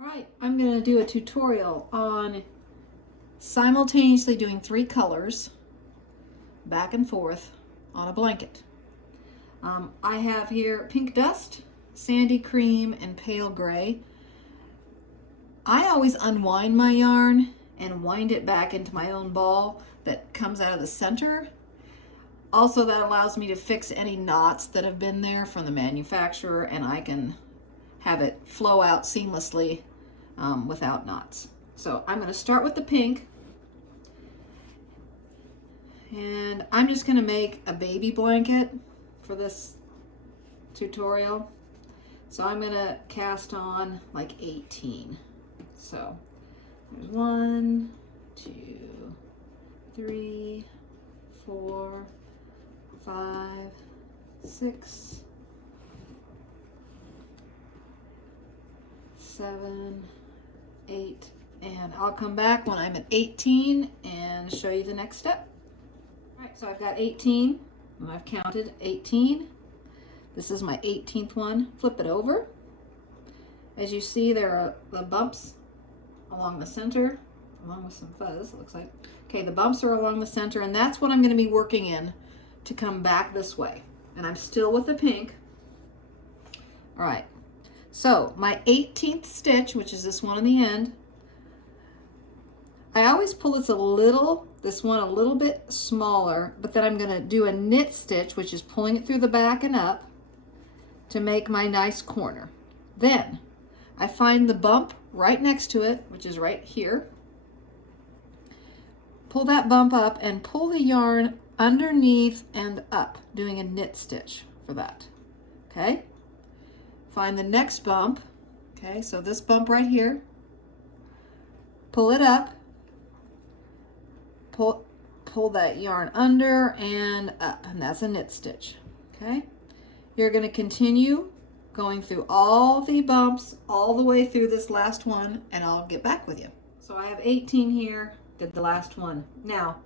All right, I'm going to do a tutorial on simultaneously doing 3 colors back and forth on a blanket. I have here pink dust, sandy cream, and pale gray. I always unwind my yarn and wind it back into my own ball that comes out of the center. Also, that allows me to fix any knots that have been there from the manufacturer, and I can have it flow out seamlessly without knots. So I'm going to start with the pink, and I'm just going to make a baby blanket for this tutorial. So I'm going to cast on like 18. So there's 1, 2, 3, 4, 5, 6, 7, 8, and I'll come back when I'm at 18 and show you the next step. All right, so I've got 18, and I've counted 18. This is my 18th one. Flip it over. As you see, there are the bumps along the center, along with some fuzz, it looks like. Okay, the bumps are along the center, and that's what I'm going to be working in to come back this way. And I'm still with the pink. All right, so my 18th stitch, which is this one on the end, I always pull this one a little bit smaller, but then I'm going to do a knit stitch, which is pulling it through the back and up to make my nice corner. Then I find the bump right next to it, which is right here. Pull that bump up and pull the yarn underneath and up, doing a knit stitch for that. Okay? Find the next bump. Okay, so this bump right here. Pull it up. Pull that yarn under and up, and that's a knit stitch. Okay? You're going to continue going through all the bumps all the way through this last one, and I'll get back with you. So I have 18 here, did the last one. Now,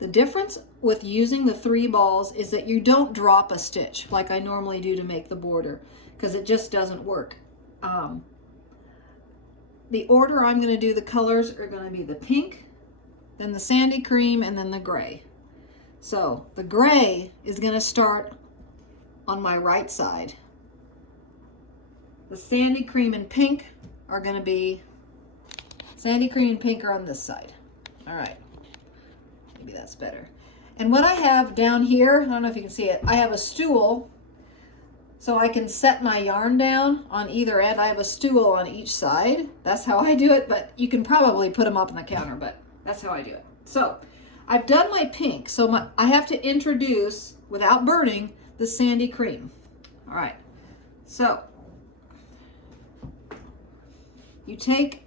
the difference with using the 3 balls is that you don't drop a stitch like I normally do to make the border, because it just doesn't work. The order I'm going to do the colors are going to be the pink, then the sandy cream, and then the gray. So the gray is going to start on my right side. The sandy cream and pink are going to be, sandy cream and pink are on this side. All right, maybe that's better. And what I have down here, I don't know if you can see it, I have a stool so I can set my yarn down on either end. I have a stool on each side. That's how I do it, but you can probably put them up on the counter, but that's how I do it. So I've done my pink, so I have to introduce, without burning, the sandy cream. All right, so you take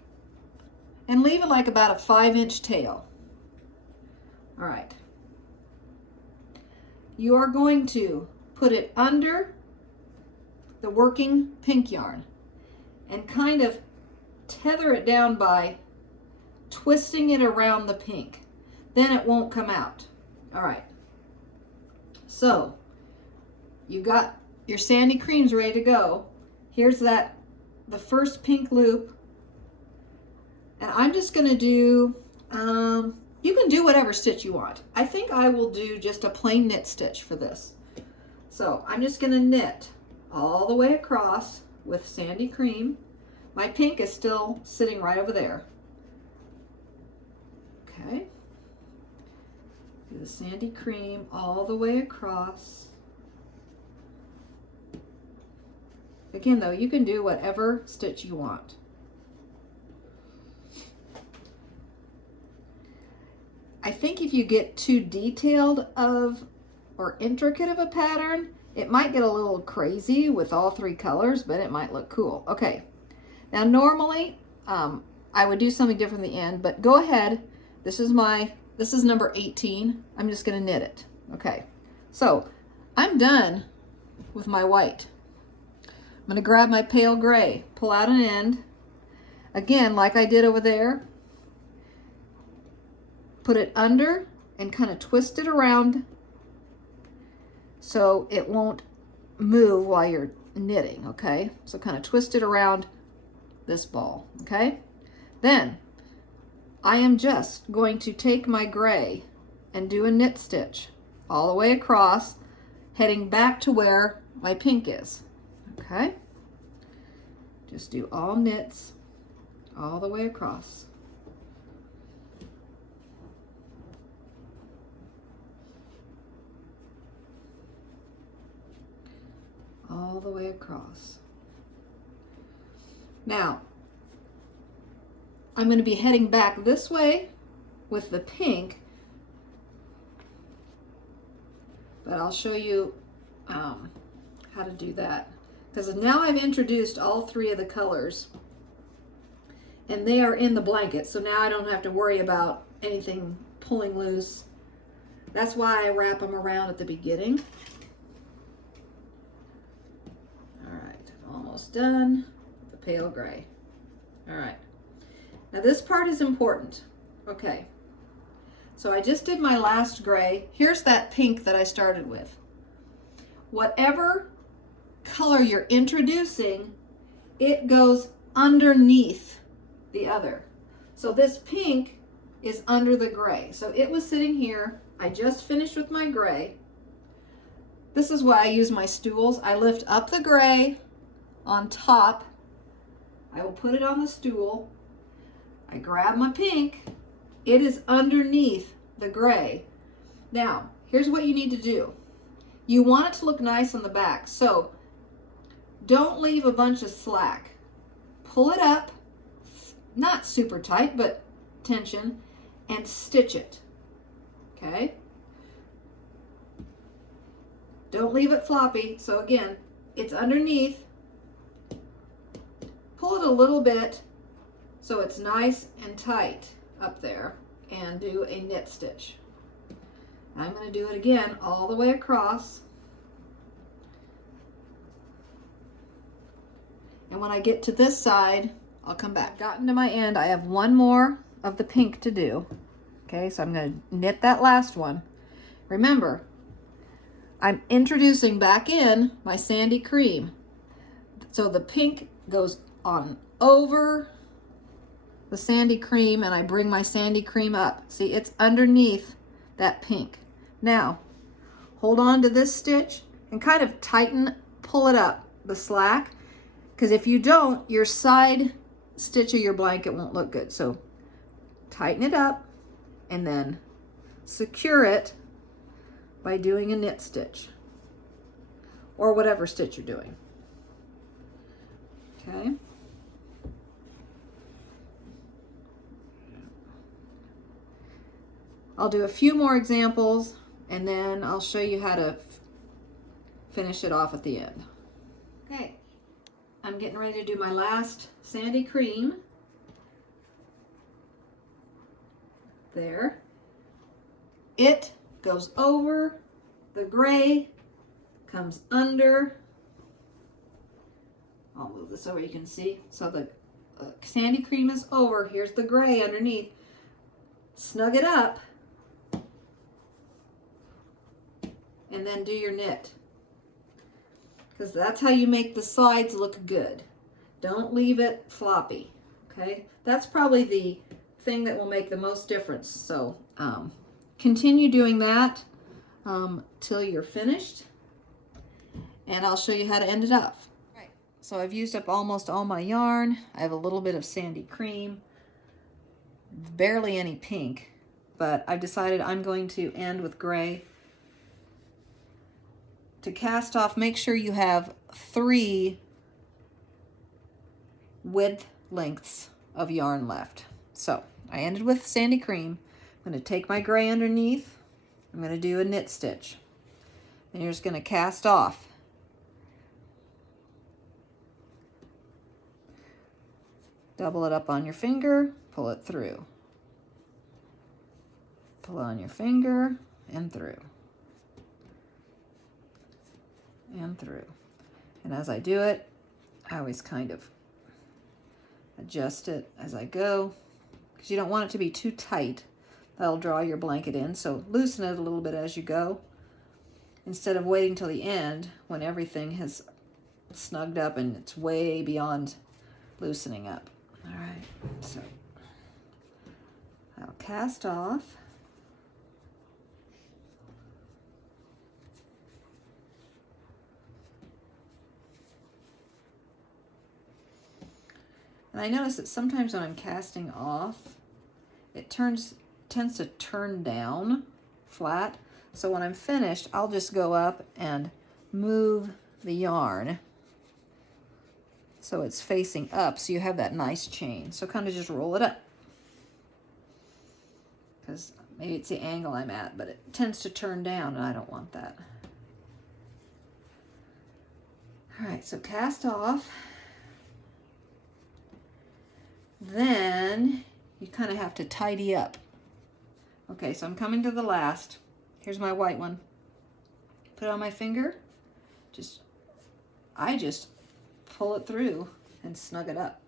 and leave it like about a 5-inch tail. All right. You are going to put it under the working pink yarn and kind of tether it down by twisting it around the pink. Then it won't come out. All right. So you got your sandy creams ready to go. Here's the first pink loop. And I'm just going to do, you can do whatever stitch you want. I think I will do just a plain knit stitch for this. So I'm just going to knit all the way across with sandy cream. My pink is still sitting right over there. Okay. Do the sandy cream all the way across. Again, though, you can do whatever stitch you want. I think if you get too detailed or intricate of a pattern, it might get a little crazy with all 3 colors, but it might look cool. Okay, now normally I would do something different at the end, but go ahead. This is number 18. I'm just going to knit it. Okay, so I'm done with my white. I'm going to grab my pale gray, pull out an end. Again, like I did over there, put it under and kind of twist it around so it won't move while you're knitting, okay? So kind of twist it around this ball, okay? Then I am just going to take my gray and do a knit stitch all the way across, heading back to where my pink is, okay? Just do all knits all the way across. All the way across. Now, I'm going to be heading back this way with the pink, but I'll show you how to do that, because now I've introduced all three of the colors and they are in the blanket, so now I don't have to worry about anything pulling loose. That's why I wrap them around at the beginning. All right, almost done with the pale gray. All right, now this part is important. Okay, so I just did my last gray. Here's that pink that I started with. Whatever color you're introducing, it goes underneath the other. So this pink is under the gray. So it was sitting here. I just finished with my gray. This is why I use my stools. I lift up the gray on top. I will put it on the stool. I grab my pink. It is underneath the gray. Now, here's what you need to do. You want it to look nice on the back, so don't leave a bunch of slack. Pull it up, not super tight, but tension, and stitch it, okay? Don't leave it floppy. So again, it's underneath. Pull it a little bit so it's nice and tight up there, and do a knit stitch. I'm going to do it again all the way across. And when I get to this side, I'll come back. Gotten to my end, I have one more of the pink to do. Okay, so I'm going to knit that last one. Remember, I'm introducing back in my sandy cream. So the pink goes on over the sandy cream, and I bring my sandy cream up. See, it's underneath that pink. Now, hold on to this stitch and kind of tighten, pull it up, the slack, because if you don't, your side stitch of your blanket won't look good. So tighten it up and then secure it by doing a knit stitch or whatever stitch you're doing. Okay. I'll do a few more examples and then I'll show you how to finish it off at the end. Okay, I'm getting ready to do my last sandy cream. There. It goes over the gray, comes under. I'll move this over, you can see. So the sandy cream is over. Here's the gray underneath. Snug it up and then do your knit, because that's how you make the sides look good. Don't leave it floppy, okay? That's probably the thing that will make the most difference. So continue doing that till you're finished, and I'll show you how to end it up. Right. So I've used up almost all my yarn. I have a little bit of sandy cream, barely any pink, but I've decided I'm going to end with gray. To cast off, make sure you have 3 width lengths of yarn left. So I ended with sandy cream. I'm going to take my gray underneath. I'm going to do a knit stitch. And you're just going to cast off. Double it up on your finger, pull it through. Pull on your finger and through. And through. And as I do it, I always kind of adjust it as I go, because you don't want it to be too tight. That'll draw your blanket in, so loosen it a little bit as you go, instead of waiting till the end when everything has snugged up and it's way beyond loosening up. All right, so I'll cast off. And I notice that sometimes when I'm casting off, it tends to turn down flat. So when I'm finished, I'll just go up and move the yarn so it's facing up, so you have that nice chain. So kind of just roll it up, because maybe it's the angle I'm at, but it tends to turn down and I don't want that. All right, so cast off. Then you kind of have to tidy up. Okay, so I'm coming to the last. Here's my white one. Put it on my finger. I just pull it through and snug it up.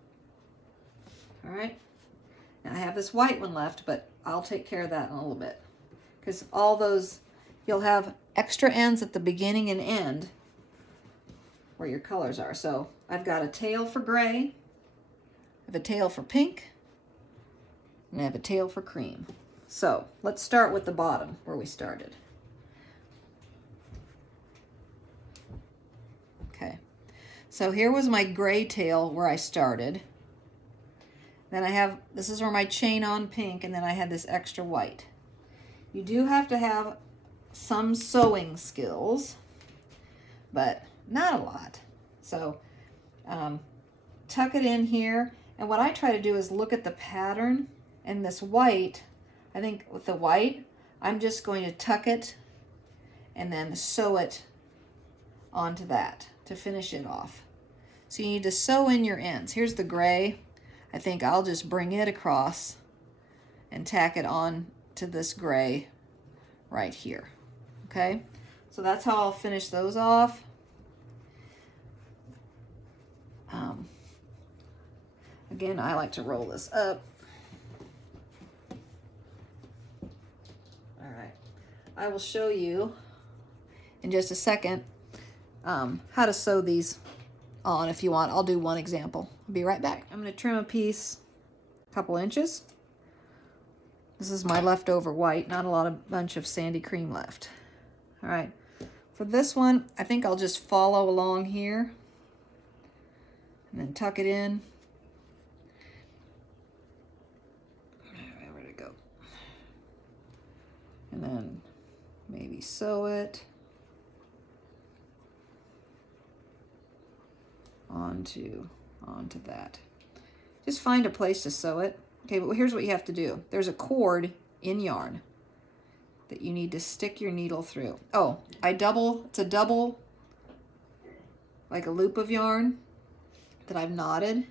All right. Now I have this white one left, but I'll take care of that in a little bit, because all those, you'll have extra ends at the beginning and end where your colors are. So I've got a tail for gray, I have a tail for pink, and I have a tail for cream. So let's start with the bottom where we started. Okay, so here was my gray tail where I started. Then I have, this is where my chain on pink, and then I had this extra white. You do have to have some sewing skills, but not a lot. So tuck it in here. And what I try to do is look at the pattern, and this white, I think with the white, I'm just going to tuck it and then sew it onto that to finish it off. So you need to sew in your ends. Here's the gray. I think I'll just bring it across and tack it on to this gray right here. Okay, so that's how I'll finish those off. Again, I like to roll this up. All right, I will show you in just a second how to sew these on if you want. I'll do one example. I'll be right back. I'm going to trim a piece a couple inches. This is my leftover white, not a bunch of sandy cream left. All right, for this one, I think I'll just follow along here and then tuck it in. Where'd it go? And then maybe sew it onto that. Just find a place to sew it. Okay, but here's what you have to do. There's a cord in yarn that you need to stick your needle through. Oh, it's a double, like a loop of yarn that I've knotted.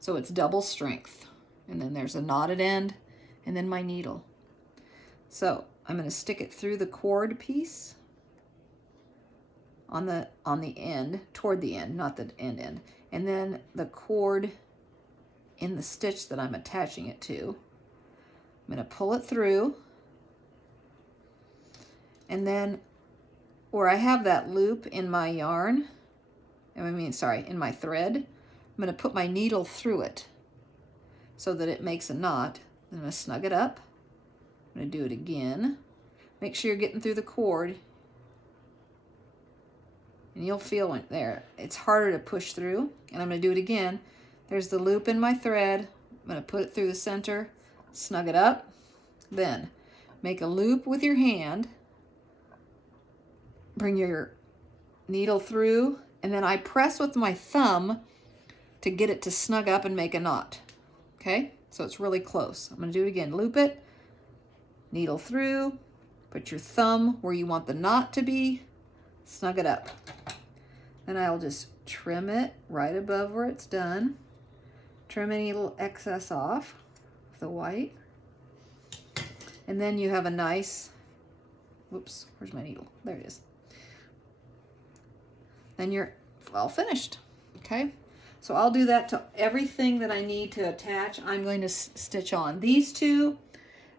So it's double strength. And then there's a knotted end and then my needle. So I'm going to stick it through the cord piece on the end, toward the end, not the end. And then the cord in the stitch that I'm attaching it to. I'm going to pull it through. And then where I have that loop in my yarn, in my thread, I'm going to put my needle through it so that it makes a knot. I'm going to snug it up. I'm going to do it again. Make sure you're getting through the cord. And you'll feel it there. It's harder to push through. And I'm going to do it again. There's the loop in my thread. I'm going to put it through the center, snug it up. Then make a loop with your hand. Bring your needle through. And then I press with my thumb to get it to snug up and make a knot. Okay? So it's really close. I'm going to do it again. Loop it. Needle through. Put your thumb where you want the knot to be. Snug it up. Then I'll just trim it right above where it's done. Trim any little excess off of the white. And then you have a nice, whoops, where's my needle? There it is. Then you're all finished, okay? So I'll do that to everything that I need to attach. I'm going to stitch on these two,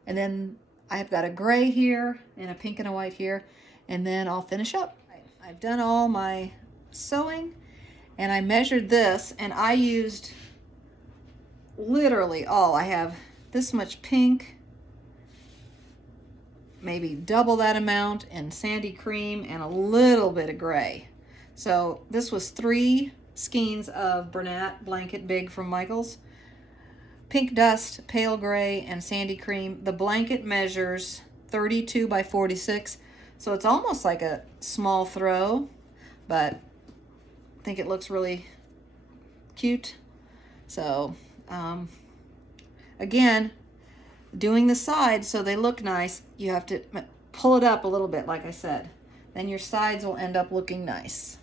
and then I've got a gray here and a pink and a white here, and then I'll finish up. I've done all my sewing, and I measured this, and I used literally all. I have this much pink, maybe double that amount in sandy cream, and a little bit of gray. So this was 3 skeins of Bernat Blanket Big from Michaels. Pink dust, pale gray, and sandy cream. The blanket measures 32 by 46, so it's almost like a small throw, but I think it looks really cute. So again, doing the sides so they look nice, you have to pull it up a little bit, like I said. Then your sides will end up looking nice.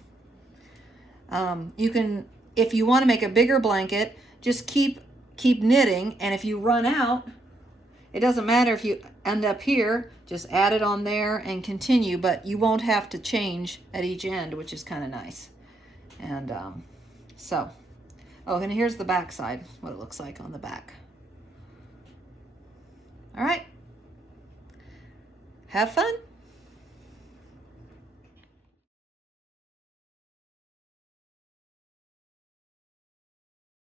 You can, if you want to make a bigger blanket, just keep knitting, and if you run out, it doesn't matter if you end up here, just add it on there and continue, but you won't have to change at each end, which is kind of nice. And so, oh, and here's the back side, what it looks like on the back. All right, have fun.